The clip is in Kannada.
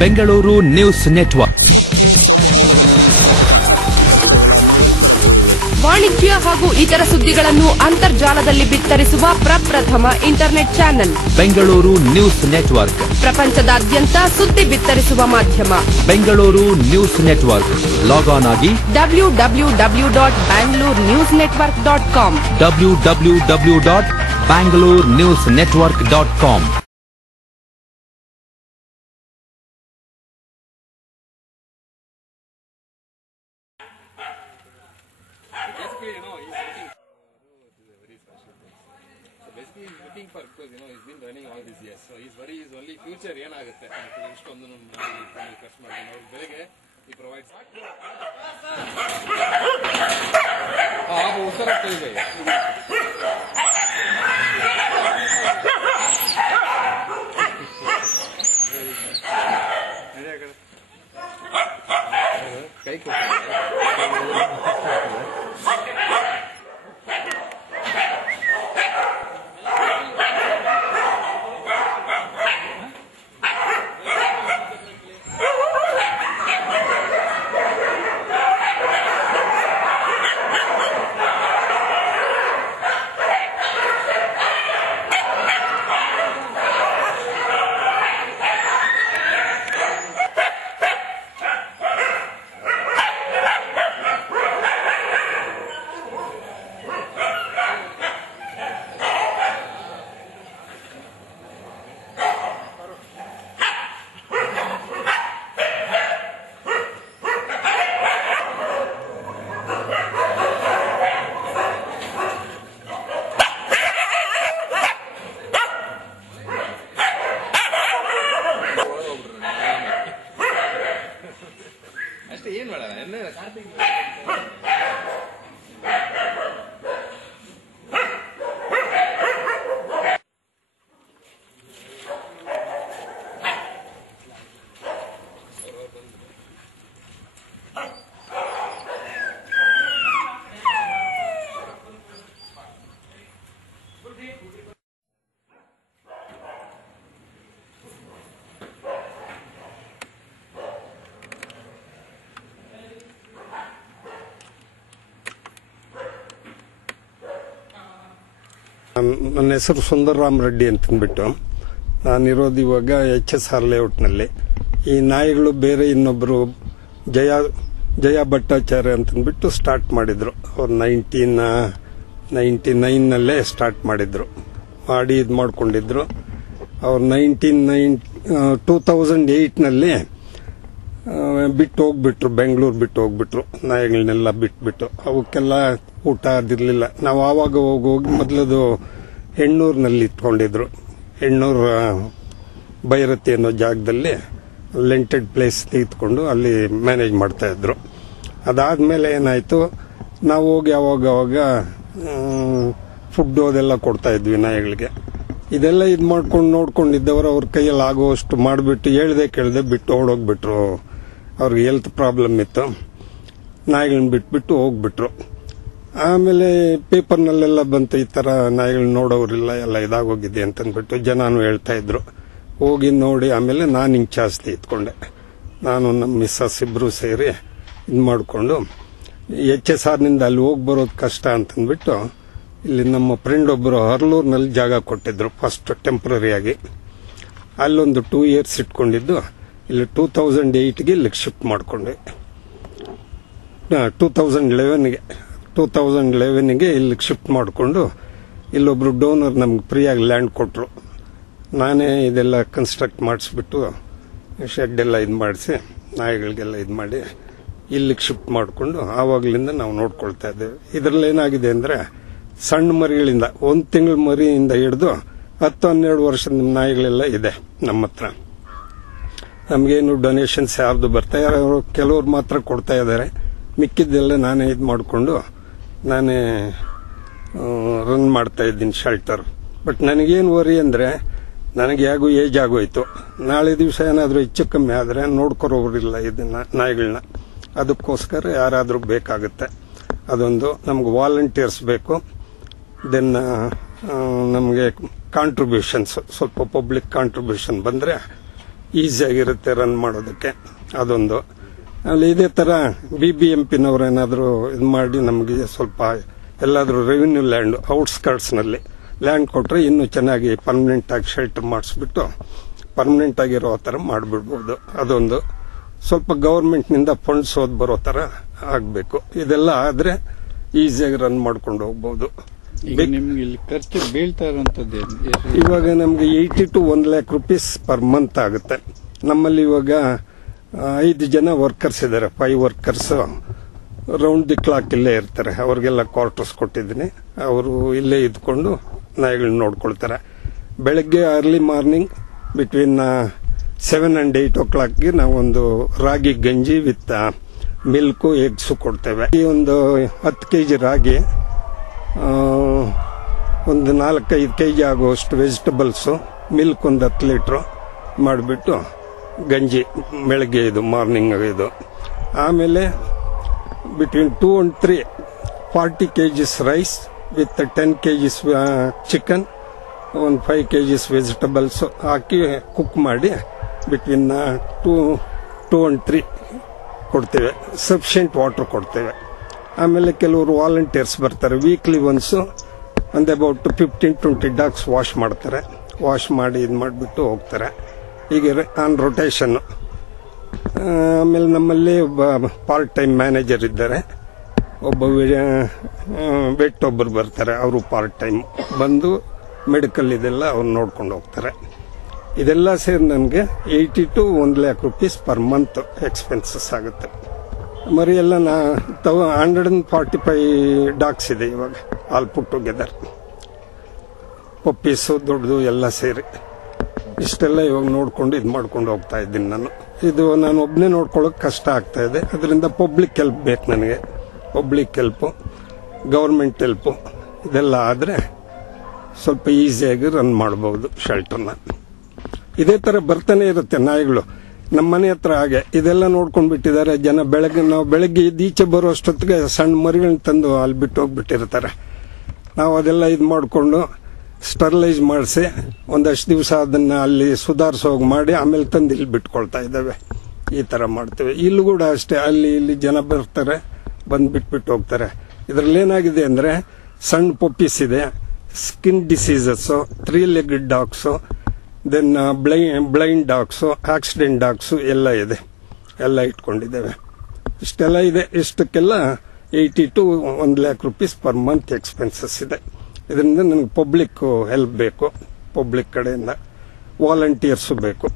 Bengaluru news network. ವಾಣಿಜ್ಯ ಹಾಗೂ ಇತರ ಸುದ್ದಿಗಳನ್ನು ಅಂತರ್ಜಾಲದಲ್ಲಿ ಬಿತ್ತರಿಸುವ ಪ್ರಪ್ರಥಮ internet channel Bengaluru news network. ಪ್ರಪಂಚದಾದ್ಯಂತ ಸುದ್ದಿ ಬಿತ್ತರಿಸುವ ಮಾಧ್ಯಮ Bengaluru news network. Log on ಆಗಿ www.bangalore-newsnetwork.com www.bangalore-newsnetwork.com. He's been running all these years, so he's worried his only future ಏನಾಗುತ್ತೆ ಇಷ್ಟೊಂದು ಖರ್ಚು ಮಾಡ್ತಾನೆ ಅವ್ರ ಬೆಲೆಗೆ he provides ಉತ್ತರ ಇದೆ. ಕೈ ಅಷ್ಟೇ ಏನ್ ಮಾಡೋಣ ನನ್ನ ಹೆಸರು ಸುಂದರರಾಮ್ ರೆಡ್ಡಿ ಅಂತಂದ್ಬಿಟ್ಟು ನಾನಿರೋದು ಇವಾಗ HSR ಲೇಔಟ್ನಲ್ಲಿ. ಈ ನಾಯಿಗಳು ಬೇರೆ ಇನ್ನೊಬ್ಬರು ಜಯ ಭಟ್ಟಾಚಾರ್ಯ ಅಂತಂದ್ಬಿಟ್ಟು ಸ್ಟಾರ್ಟ್ ಮಾಡಿದ್ರು. ಅವ್ರು 1999ನಲ್ಲೇ ಸ್ಟಾರ್ಟ್ ಮಾಡಿದ್ರು, ಮಾಡಿ ಇದು ಮಾಡ್ಕೊಂಡಿದ್ರು. ಅವ್ರು 2008ನಲ್ಲಿ ಬಿಟ್ಟು ಹೋಗ್ಬಿಟ್ರು, ಬೆಂಗಳೂರು ಬಿಟ್ಟು ಹೋಗ್ಬಿಟ್ರು. ನಾಯಿಗಳನ್ನೆಲ್ಲ ಬಿಟ್ಬಿಟ್ಟು ಅವಕ್ಕೆಲ್ಲ ಊಟ ಅದಿರಲಿಲ್ಲ. ನಾವು ಆವಾಗ ಹೋಗಿ ಮೊದಲದು ಹೆಣ್ಣೂರಿನಲ್ಲಿ ಇಟ್ಕೊಂಡಿದ್ರು. ಹೆಣ್ಣೂರು ಭೈರತಿ ಅನ್ನೋ ಜಾಗದಲ್ಲಿ ಲೆಂಟೆಡ್ ಪ್ಲೇಸ್ ಇಟ್ಕೊಂಡು ಅಲ್ಲಿ ಮ್ಯಾನೇಜ್ ಮಾಡ್ತಾ ಇದ್ರು. ಅದಾದ್ಮೇಲೆ ಏನಾಯ್ತು, ನಾವು ಹೋಗಿ ಅವಾಗ ಫುಡ್ ಅದೆಲ್ಲ ಕೊಡ್ತಾ ಇದ್ವಿ ನಾಯಿಗಳಿಗೆ. ಇದೆಲ್ಲ ಇದು ಮಾಡ್ಕೊಂಡು ನೋಡ್ಕೊಂಡಿದ್ದವರು ಅವ್ರ ಕೈಯಲ್ಲಿ ಆಗುವಷ್ಟು ಮಾಡಿಬಿಟ್ಟು ಕೇಳದೆ ಬಿಟ್ಟು ಓಡೋಗ್ಬಿಟ್ರು. ಅವ್ರಿಗೆ ಹೆಲ್ತ್ ಪ್ರಾಬ್ಲಮ್ ಇತ್ತು, ನಾಯಿಗಳನ್ನ ಬಿಟ್ಬಿಟ್ಟು ಹೋಗ್ಬಿಟ್ರು. ಆಮೇಲೆ ಪೇಪರ್ನಲ್ಲೆಲ್ಲ ಬಂತು, ಈ ಥರ ನಾಯಿಗಳನ್ನ ನೋಡೋರಿಲ್ಲ, ಎಲ್ಲ ಇದಾಗೋಗಿದೆ ಅಂತಂದ್ಬಿಟ್ಟು ಜನನು ಹೇಳ್ತಾ ಇದ್ರು. ಹೋಗಿ ನೋಡಿ ಆಮೇಲೆ ನಾನು ಹಿಂಗೆ ಜಾಸ್ತಿ ಇತ್ಕೊಂಡೆ. ನಾನು ನಮ್ಮ ಮಿಸ್ಸಸ್ ಇಬ್ಬರು ಸೇರಿ ಇದು ಮಾಡಿಕೊಂಡು HSRನಿಂದ ಅಲ್ಲಿ ಹೋಗಿ ಬರೋದು ಕಷ್ಟ ಅಂತಂದ್ಬಿಟ್ಟು ಇಲ್ಲಿ ನಮ್ಮ ಫ್ರೆಂಡ್ ಒಬ್ಬರು ಹರ್ಲೂರಿನಲ್ಲಿ ಜಾಗ ಕೊಟ್ಟಿದ್ರು ಫಸ್ಟ್ ಟೆಂಪ್ರರಿಯಾಗಿ. ಅಲ್ಲೊಂದು 2 years ಇಟ್ಕೊಂಡಿದ್ದು ಇಲ್ಲಿ 2008ಗೆ ಇಲ್ಲಿಗೆ ಶಿಫ್ಟ್ ಮಾಡಿಕೊಂಡೆ. 2011ಗೆ ಇಲ್ಲಿಗೆ ಶಿಫ್ಟ್ ಮಾಡಿಕೊಂಡು ಇಲ್ಲೊಬ್ರು ಡೋನರ್ ನಮ್ಗೆ ಫ್ರೀಯಾಗಿ ಲ್ಯಾಂಡ್ ಕೊಟ್ಟರು. ನಾನೇ ಇದೆಲ್ಲ ಕನ್ಸ್ಟ್ರಕ್ಟ್ ಮಾಡಿಸ್ಬಿಟ್ಟು ಶೆಡ್ ಎಲ್ಲ ಇದು ಮಾಡಿಸಿ ನಾಯಿಗಳಿಗೆಲ್ಲ ಇದು ಮಾಡಿ ಇಲ್ಲಿಗೆ ಶಿಫ್ಟ್ ಮಾಡಿಕೊಂಡು ಆವಾಗಲಿಂದ ನಾವು ನೋಡ್ಕೊಳ್ತಾ ಇದ್ದೇವೆ. ಇದರಲ್ಲಿ ಏನಾಗಿದೆ ಅಂದರೆ ಸಣ್ಣ ಮರಿಗಳಿಂದ 1 ತಿಂಗಳ ಮರಿಯಿಂದ ಹಿಡಿದು 10-12 ವರ್ಷದ ನಾಯಿಗಳೆಲ್ಲ ಇದೆ ನಮ್ಮ ಹತ್ರ. ನಮಗೇನು ಡೊನೇಷನ್ಸ್ ಯಾರ್ದು ಬರ್ತಾ ಯಾರು ಕೆಲವ್ರು ಮಾತ್ರ ಕೊಡ್ತಾ ಇದ್ದಾರೆ. ಮಿಕ್ಕಿದ್ದೆಲ್ಲ ನಾನೇ ಇದು ಮಾಡಿಕೊಂಡು ನಾನೇ ರನ್ ಮಾಡ್ತಾ ಇದ್ದೀನಿ ಶೆಲ್ಟರ್. ಬಟ್ ನನಗೇನು ವರಿ ಅಂದರೆ ನನಗೆ ಯಾಗೂ ಏಜ್ ಆಗೋಯ್ತು. ನಾಳೆ ದಿವಸ ಏನಾದರೂ ಹೆಚ್ಚು ಕಮ್ಮಿ ಆದರೆ ನೋಡ್ಕೊರೋರಿಲ್ಲ ಇದನ್ನ ನಾಯಿಗಳನ್ನ. ಅದಕ್ಕೋಸ್ಕರ ಯಾರಾದರೂ ಬೇಕಾಗುತ್ತೆ. ಅದೊಂದು ನಮ್ಗೆ ವಾಲಂಟಿಯರ್ಸ್ ಬೇಕು. ದೆನ್ ನಮಗೆ ಕಾಂಟ್ರಿಬ್ಯೂಷನ್ಸ್ ಸ್ವಲ್ಪ ಪಬ್ಲಿಕ್ ಕಾಂಟ್ರಿಬ್ಯೂಷನ್ ಬಂದರೆ ಈಸಿಯಾಗಿರುತ್ತೆ ರನ್ ಮಾಡೋದಕ್ಕೆ. ಅದೊಂದು. ಅಲ್ಲಿ ಇದೇ ಥರ BBMP ಏನಾದರೂ ಇದು ಮಾಡಿ ನಮಗೆ ಸ್ವಲ್ಪ ಎಲ್ಲಾದರೂ ರೆವಿನ್ಯೂ ಲ್ಯಾಂಡ್ ಔಟ್ಸ್ಕರ್ಟ್ಸ್ನಲ್ಲಿ ಲ್ಯಾಂಡ್ ಕೊಟ್ಟರೆ ಇನ್ನೂ ಚೆನ್ನಾಗಿ ಪರ್ಮನೆಂಟ್ ಆಗಿ ಶೆಲ್ಟರ್ ಮಾಡಿಸ್ಬಿಟ್ಟು ಪರ್ಮನೆಂಟ್ ಆಗಿರೋ ಥರ ಮಾಡಿಬಿಡ್ಬೋದು. ಅದೊಂದು. ಸ್ವಲ್ಪ ಗೌರ್ಮೆಂಟ್ನಿಂದ ಫಂಡ್ಸ್ ಬರೋ ಥರ ಆಗಬೇಕು. ಇದೆಲ್ಲ ಆದರೆ ಈಸಿಯಾಗಿ ರನ್ ಮಾಡ್ಕೊಂಡು ಹೋಗ್ಬೋದು. ನಿಮ್ಗೆ ಇಲ್ಲಿ ಖರ್ಚು ಬೀಳ್ತಾ ಇರೋಂಥದ್ದು ಇವಾಗ ನಮಗೆ 80 to 1 lakh rupees per month ಆಗುತ್ತೆ. ನಮ್ಮಲ್ಲಿ ಇವಾಗ 5 ಜನ ವರ್ಕರ್ಸ್ ಇದ್ದಾರೆ. 5 ವರ್ಕರ್ಸ್ ರೌಂಡ್ ದಿ ಕ್ಲಾಕ್ ಇಲ್ಲೇ ಇರ್ತಾರೆ. ಅವ್ರಿಗೆಲ್ಲ ಕ್ವಾರ್ಟರ್ಸ್ ಕೊಟ್ಟಿದ್ದೀನಿ. ಅವರು ಇಲ್ಲೇ ಇದ್ಕೊಂಡು ನಾಯಿಗಳನ್ನ ನೋಡ್ಕೊಳ್ತಾರೆ. ಬೆಳಗ್ಗೆ early morning between 7 and 8 o'clock ನಾವೊಂದು ರಾಗಿ ಗಂಜಿ ವಿತ್ ಮಿಲ್ಕು ಎಗ್ಸು ಕೊಡ್ತೇವೆ. ಈ ಒಂದು 10 kg ರಾಗಿ, ಒಂದು 4-5 kg ಆಗುವಷ್ಟು ವೆಜಿಟಬಲ್ಸು, ಮಿಲ್ಕ್ ಒಂದು 10 ಲೀಟ್ರು ಮಾಡಿಬಿಟ್ಟು ಗಂಜಿ ಬೆಳಗ್ಗೆ ಇದು ಮಾರ್ನಿಂಗ್ ಇದು. ಆಮೇಲೆ between 2 and 3 40 kgs rice with 10 kgs chicken, ಒಂದು 5 kgs ವೆಜಿಟಬಲ್ಸ್ ಹಾಕಿ ಕುಕ್ ಮಾಡಿ ಬಿಟ್ವೀನ್ 2 and 3 ಕೊಡ್ತೇವೆ. ಸಫಿಷಿಯೆಂಟ್ ವಾಟರ್ ಕೊಡ್ತೇವೆ. ಆಮೇಲೆ ಕೆಲವರು ವಾಲಂಟಿಯರ್ಸ್ ಬರ್ತಾರೆ. ವೀಕ್ಲಿ ಒನ್ಸು ಒಂದು ಅಬೌಟ್ 15-20 ಡಾಗ್ಸ್ ವಾಶ್ ಮಾಡ್ತಾರೆ. ವಾಶ್ ಮಾಡಿ ಇದು ಮಾಡಿಬಿಟ್ಟು ಹೋಗ್ತಾರೆ. ಹೀಗೆ ಆನ್ ರೊಟೇಷನ್ನು. ಆಮೇಲೆ ನಮ್ಮಲ್ಲಿ ಒಬ್ಬ ಪಾರ್ಟ್ ಟೈಮ್ ಮ್ಯಾನೇಜರ್ ಇದ್ದಾರೆ. ಒಬ್ಬ ವೆಟ್ ಒಬ್ಬರು ಬರ್ತಾರೆ. ಅವರು ಪಾರ್ಟ್ ಟೈಮ್ ಬಂದು ಮೆಡಿಕಲ್ ಇದೆಲ್ಲ ಅವ್ರು ನೋಡ್ಕೊಂಡು ಹೋಗ್ತಾರೆ. ಇದೆಲ್ಲ ಸೇರಿ ನನಗೆ 80 to 1 lakh rupees per month expenses ಆಗುತ್ತೆ. ಮರಿ ಎಲ್ಲ 145 ಡಾಗ್ಸ್ ಇದೆ ಇವಾಗ ಆಲ್ ಪುಟ್ ಟುಗೆದರ್. ಪಪ್ಪೀಸು ದೊಡ್ಡದು ಎಲ್ಲ ಸೇರಿ ಇಷ್ಟೆಲ್ಲ ಇವಾಗ ನೋಡ್ಕೊಂಡು ಇದು ಮಾಡ್ಕೊಂಡು ಹೋಗ್ತಾ ಇದ್ದೀನಿ ನಾನು. ಇದು ನಾನು ಒಬ್ಬನೇ ನೋಡ್ಕೊಳ್ಳೋಕೆ ಕಷ್ಟ ಆಗ್ತಾ ಇದೆ. ಅದರಿಂದ ಪಬ್ಲಿಕ್ ಹೆಲ್ಪ್ ಬೇಕು ನನಗೆ. ಪಬ್ಲಿಕ್ ಹೆಲ್ಪು, ಗೌರ್ಮೆಂಟ್ ಹೆಲ್ಪು ಇದೆಲ್ಲ ಆದರೆ ಸ್ವಲ್ಪ ಈಸಿಯಾಗಿ ರನ್ ಮಾಡ್ಬೋದು ಶೆಲ್ಟರ್ನ. ಇದೇ ಥರ ಬರ್ತಾನೆ ಇರುತ್ತೆ ನಾಯಿಗಳು ನಮ್ಮ ಮನೆ ಹತ್ರ. ಹಾಗೆ ಇದೆಲ್ಲ ನೋಡ್ಕೊಂಡು ಬಿಟ್ಟಿದ್ದಾರೆ ಜನ. ನಾವು ಬೆಳಗ್ಗೆ ಈಚೆ ಬರೋ ಅಷ್ಟೊತ್ತಿಗೆ ಸಣ್ಣ ಮರಿಗಳನ್ನ ತಂದು ಅಲ್ಲಿ ಬಿಟ್ಟು ಹೋಗ್ಬಿಟ್ಟಿರ್ತಾರೆ. ನಾವು ಅದೆಲ್ಲ ಇದು ಮಾಡಿಕೊಂಡು ಸ್ಟರ್ಲೈಸ್ ಮಾಡಿಸಿ ಒಂದಷ್ಟು ದಿವಸ ಅದನ್ನು ಅಲ್ಲಿ ಸುಧಾರಿಸೋಗಿ ಮಾಡಿ ಆಮೇಲೆ ತಂದು ಇಲ್ಲಿ ಬಿಟ್ಕೊಳ್ತಾ ಇದ್ದಾವೆ. ಈ ಥರ ಮಾಡ್ತೇವೆ. ಇಲ್ಲೂ ಕೂಡ ಅಷ್ಟೇ. ಇಲ್ಲಿ ಜನ ಬರ್ತಾರೆ, ಬಂದು ಬಿಟ್ಬಿಟ್ಟು ಹೋಗ್ತಾರೆ. ಇದರಲ್ಲಿ ಏನಾಗಿದೆ ಅಂದರೆ ಸಣ್ಣ ಪಪ್ಪೀಸ್ ಇದೆ, skin diseases, 3-legged dogs, then blind dogs, accident dogs ಎಲ್ಲ ಇದೆ. ಎಲ್ಲ ಇಟ್ಕೊಂಡಿದ್ದೇವೆ. ಇಷ್ಟೆಲ್ಲ ಇದೆ. ಇಷ್ಟಕ್ಕೆಲ್ಲ 80 to 1 lakh rupees per month expenses ಇದೆ. ಇದರಿಂದ ನನಗೆ ಪಬ್ಲಿಕ್ ಹೆಲ್ಪ್ ಬೇಕು. ಪಬ್ಲಿಕ್ ಕಡೆಯಿಂದ ವಾಲಂಟಿಯರ್ಸು ಬೇಕು.